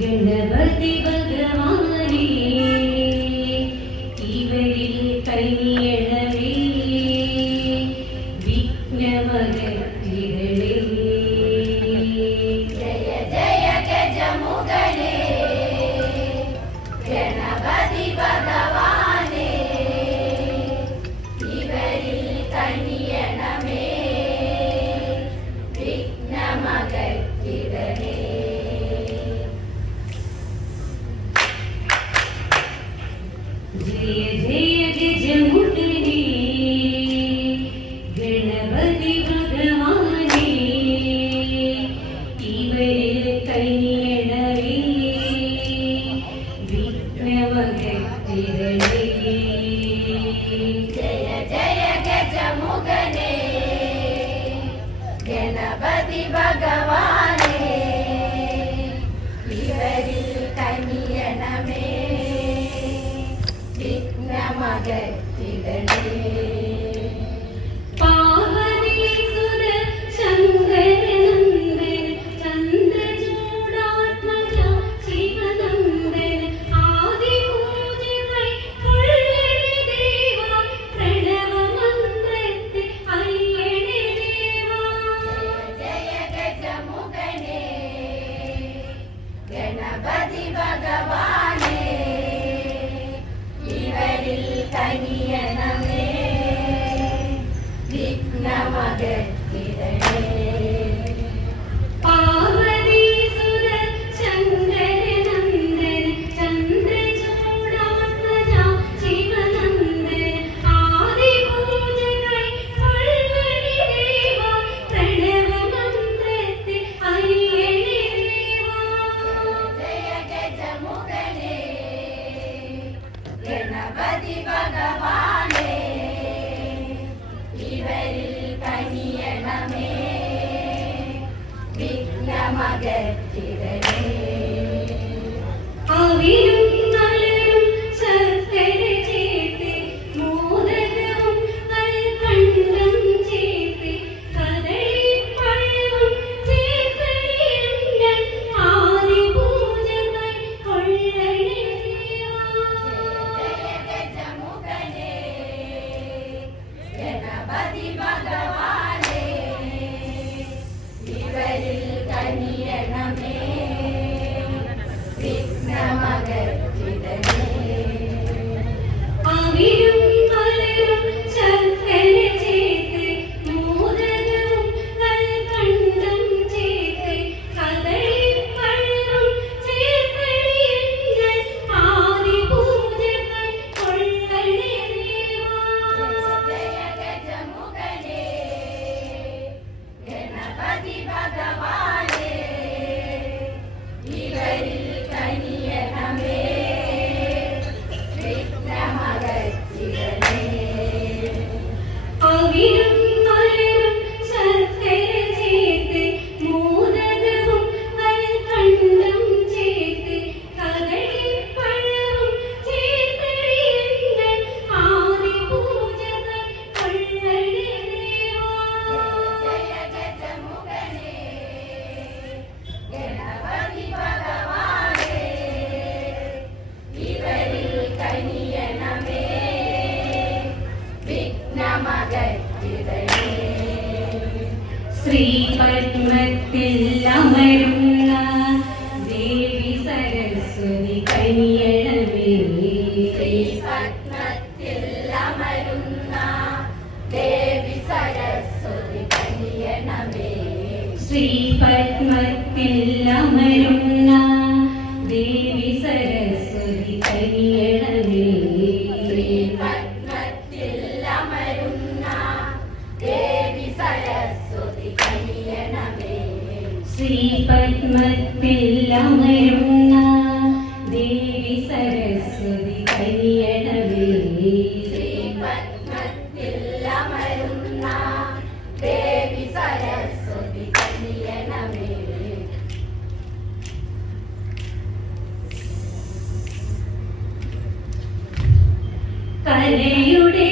ഗണപതി ഭഗവാനി. ഇവരിൽ കഴിഞ്ഞ ഗണപതി ഭഗവാനെ ഇവരിൽ കനിയണമേ വിഘ്നമകത്തിടണേ. തനിയനമേ കനിയണമേ വിഘ്നമകത്തിടേ ഗണപതി ഭഗവാനേ ഇവരിൽ കനിയണമേ. വിഘ്നമകറ്റിട ശ്രീപത്മത്തിൽ അമരുന്ന ദേവി സരസ്വതി കനിയണമേ ശ്രീപത്മത്തിൽ അമരുന്ന ദേവി സരസ്വതി കനിയണമേ. ശ്രീപത്മത്തിൽ അമരുന്ന ദേവി സരസ്വതി ശ്രീപത്മത്തിൽ അമരുന്ന ദേവി ശ്രീപത്മത്തിൽ അമരുന്ന ദേവി കലയുടെ